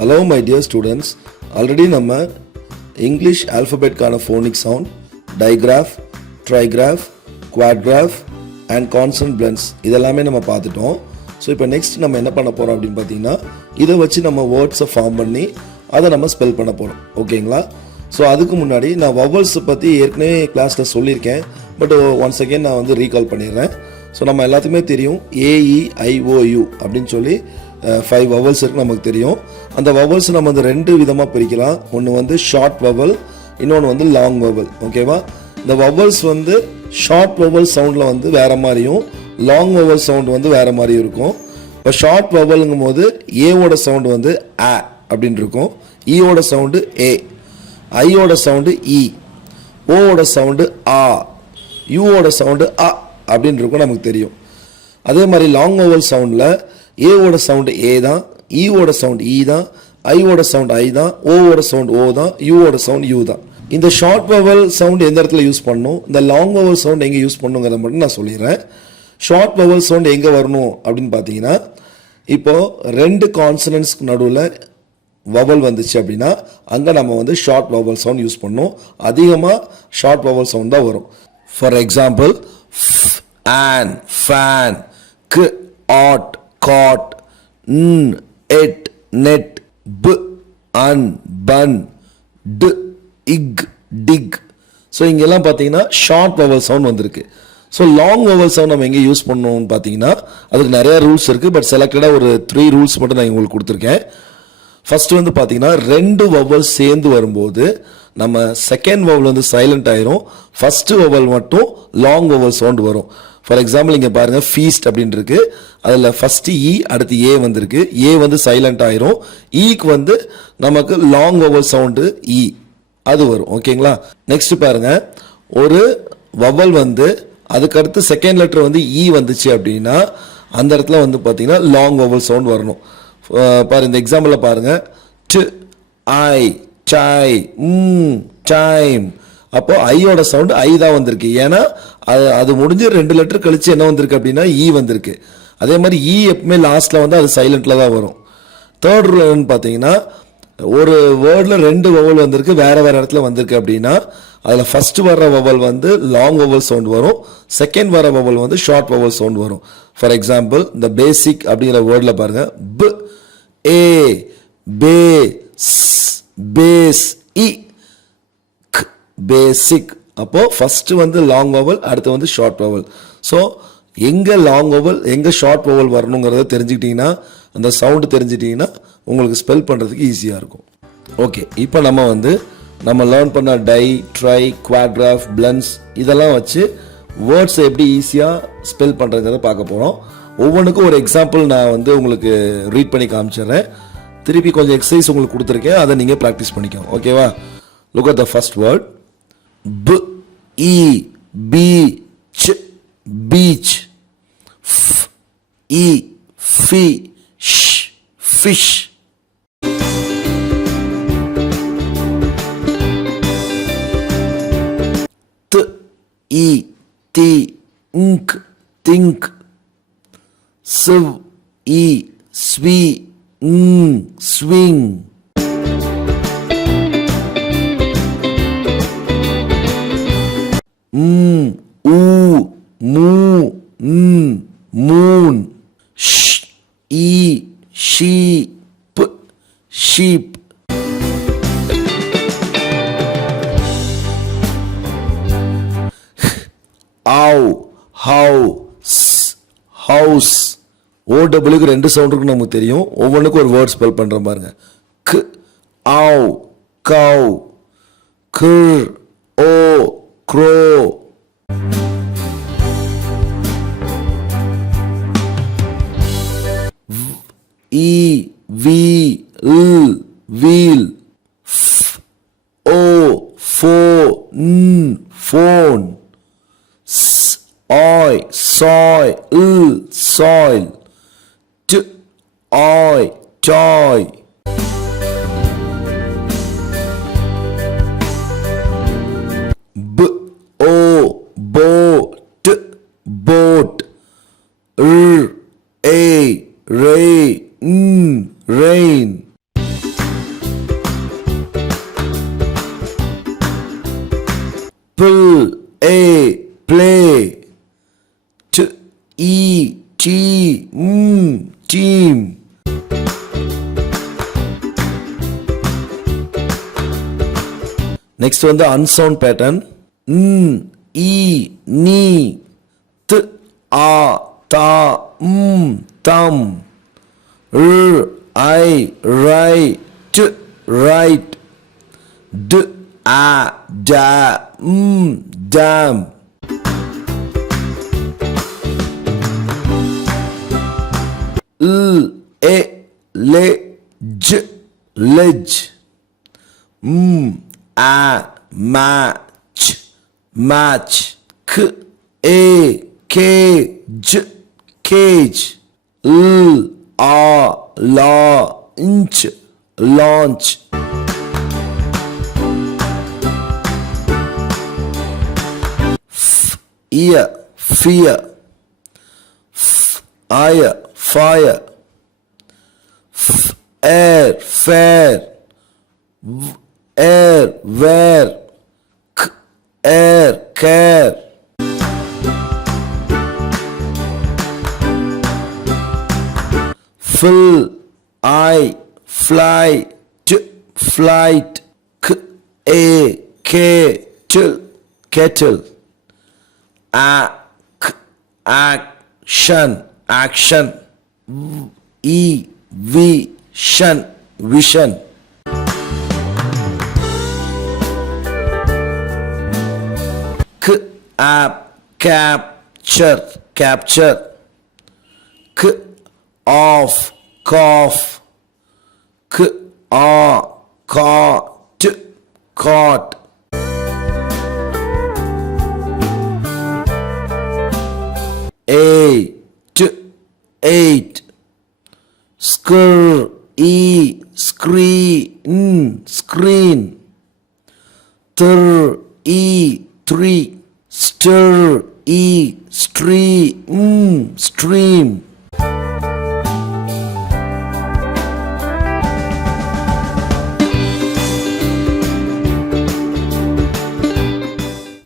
Hello my dear students, already நம்ம English alphabetக்கான phonic sound, digraph, trigraph, quadgraph and consonant blends இதெல்லாமே நம்ம பார்த்துட்டோம். So இப்போ நெக்ஸ்ட் நம்ம என்ன பண்ண போகிறோம் அப்படின்னு பார்த்தீங்கன்னா இதை வச்சு நம்ம வேர்ட்ஸை ஃபார்ம் பண்ணி அதை நம்ம ஸ்பெல் பண்ண போகிறோம். ஓகேங்களா? ஸோ அதுக்கு முன்னாடி நான் வவல்ஸை பற்றி ஏற்கனவே கிளாஸில் சொல்லியிருக்கேன். பட் ஒன்ஸ் அகெயின் நான் வந்து ரீகால் பண்ணிடுறேன். ஸோ நம்ம எல்லாத்துக்குமே தெரியும் AEIOU அப்படின்னு சொல்லி 5 வவல்ஸ் இருக்குது நமக்கு தெரியும். அந்த வவல்ஸ் நம்ம வந்து 2 விதமாக பிரிக்கலாம். ஒன்று வந்து ஷார்ட் வவல், இன்னொன்று வந்து லாங் வவல். ஓகேவா? இந்த வவல்ஸ் வந்து ஷார்ட் வவல் சவுண்டில் வந்து வேறு மாதிரியும் லாங் வவல் சவுண்டு வந்து வேறு மாதிரியும் இருக்கும். இப்போ ஷார்ட் வவலுங்கும் போது ஏவோட சவுண்டு வந்து ஆ அப்படின்னு இருக்கும், ஈயோட சவுண்டு ஏ, ஐயோட சவுண்டு இ, ஓவோட சவுண்டு ஆ, யூவோட சவுண்டு அ அப்படின்னு இருக்கும் நமக்கு தெரியும். அதே மாதிரி லாங் வவல் சவுண்டில் ஏவோட சவுண்டு ஏ தான், ஈவோட சவுண்ட் இ தான், ஐவோட சவுண்ட் ஐ தான், ஓவோட சவுண்ட் ஓ தான், யூவோட சவுண்ட் யூ தான். இந்த ஷார்ட் வவல் சவுண்ட் எந்த இடத்துல யூஸ் பண்ணணும், இந்த லாங் வவல் சவுண்ட் எங்கே யூஸ் பண்ணுங்கிறத மட்டும் நான் சொல்லிடுறேன். ஷார்ட் வவல் சவுண்ட் எங்கே வரணும் அப்படின்னு பார்த்தீங்கன்னா, இப்போது 2 கான்சனன்ட்ஸ்க்கு நடுவில் வவல் வந்துச்சு அப்படின்னா அங்கே நம்ம வந்து ஷார்ட் வவல் சவுண்ட் யூஸ் பண்ணணும். அதிகமாக ஷார்ட் வவல் சவுண்ட் தான் வரும். ஃபார் எக்ஸாம்பிள் ஆன், ஃபேன், க், at, cat, n, et, net, b, un, bun, d, ig, dig. So இங்கெல்லாம் பார்த்தீங்கன்னா ஷார்ட் வவல் சவுண்ட் வந்திருக்கு. ஸோ லாங் வவல் சவுண்ட் நம்ம எங்கே யூஸ் பண்ணணும்னு பார்த்தீங்கன்னா அதுக்கு நிறைய ரூல்ஸ் இருக்குது. பட் செலக்டடாக ஒரு 3 ரூல்ஸ் மட்டும் நான் உங்களுக்கு கொடுத்துருக்கேன். ஃபர்ஸ்ட் வந்து பார்த்தீங்கன்னா 2 வவல் சேர்ந்து வரும்போது நம்ம செகண்ட் வவல் வந்து சைலண்ட் ஆயிரும், ஃபர்ஸ்ட் வவல் மட்டும் லாங் வவல் சவுண்ட் வரும். ஃபார் எக்ஸாம்பிள் இங்கே பாருங்கள், ஃபீஸ்ட் அப்படின்னு இருக்கு, அதில் ஃபர்ஸ்ட் இ அடுத்து ஏ வந்திருக்கு, ஏ வந்து சைலண்ட் ஆயிரும், ஈக்கு வந்து நமக்கு லாங் வவல் சவுண்டு இ அது வரும். ஓகேங்களா? நெக்ஸ்ட் பாருங்க, ஒரு வவல் வந்து அதுக்கடுத்து செகண்ட் லெட்டர் வந்து இ வந்துச்சு அப்படின்னா அந்த இடத்துல வந்து பார்த்தீங்கன்னா லாங் வவல் சவுண்ட் வரணும். பாரு, இந்த எக்ஸாம்பிளில் பாருங்க, ட், ஐ, சாய், டைம். அப்போ ஐயோட சவுண்டு ஐ தான் வந்திருக்கு. ஏன்னா அது முடிஞ்சு 2 லெட்டர் கழிச்சு என்ன வந்திருக்கு அப்படின்னா இ வந்திருக்கு. அதே மாதிரி இ எப்பவுமே லாஸ்ட்ல வந்து அது சைலண்ட்ல தான் வரும். தேர்ட் ரூல் பார்த்தீங்கன்னா, ஒரு வேர்டில் 2 வவல் வந்திருக்கு, வேற வேற இடத்துல வந்திருக்கு அப்படின்னா அதில் ஃபர்ஸ்ட் வர்ற வவல் வந்து லாங் வவல் சவுண்ட் வரும், செகண்ட் வர வவல் வந்து ஷார்ட் வவல் சவுண்ட் வரும். ஃபார் எக்ஸாம்பிள் இந்த பேசிக் அப்படிங்கிற வேர்டில் பாருங்க, ப, ஏ, பே, பேஸ், இ, பேசிக். அப்போ ஃபர்ஸ்ட் வந்து லாங் வவல், அடுத்து வந்து ஷார்ட் வவல். ஸோ எங்கே லாங் வவல் எங்கே ஷார்ட் வவல் வரணுங்கிறத தெரிஞ்சுக்கிட்டீங்கன்னா, அந்த சவுண்டு தெரிஞ்சிட்டிங்கன்னா உங்களுக்கு ஸ்பெல் பண்ணுறதுக்கு ஈஸியாக இருக்கும். ஓகே, இப்போ நம்ம லேர்ன் பண்ண டை, ட்ரை, குவாட்ராஃப், பிளன்ஸ் இதெல்லாம் வச்சு வேர்ட்ஸை எப்படி ஈஸியாக ஸ்பெல் பண்ணுறதுங்கிறத பார்க்க போகிறோம். ஒவ்வொன்றுக்கும் ஒரு எக்ஸாம்பிள் நான் வந்து உங்களுக்கு ரீட் பண்ணி காமிச்சிடுறேன். திருப்பி கொஞ்சம் எக்ஸசைஸ் உங்களுக்கு கொடுத்துருக்கேன், அதை நீங்கள் ப்ராக்டிஸ் பண்ணிக்கோங்க. ஓகேவா? Look at the first word. B, E, B, ch, beach. F, E, fish, fish. T, E, T, ink, think. Siv, E, swi, swing. Ooh, moo, moon. Sh, e, sheep, sheep. Ow, how, house. OWக்கு 2 sound இருக்கு நமக்கு தெரியும். ஒவ்வொன்றுக்கும் ஒரு word spell பண்ற பாருங்க. க், ow, cow, kr, o, crow. E, V, L, wheel. F, O, fo, phone. S, oi, soy, soil. T, oi, toy. B, O, boat, boat. R, A, rain, rain. team. Next வந்து unsound pattern. நீ, thumb. Right. Dam. Ledge. Match. Cage. Launch. Fear. Fire. Fair. Where. Care. Fill. Fly. Flight. Kettle. Action. Vision. Capture. Off. Cough. Caught. Eight. Screen. Three. Stir. Stream.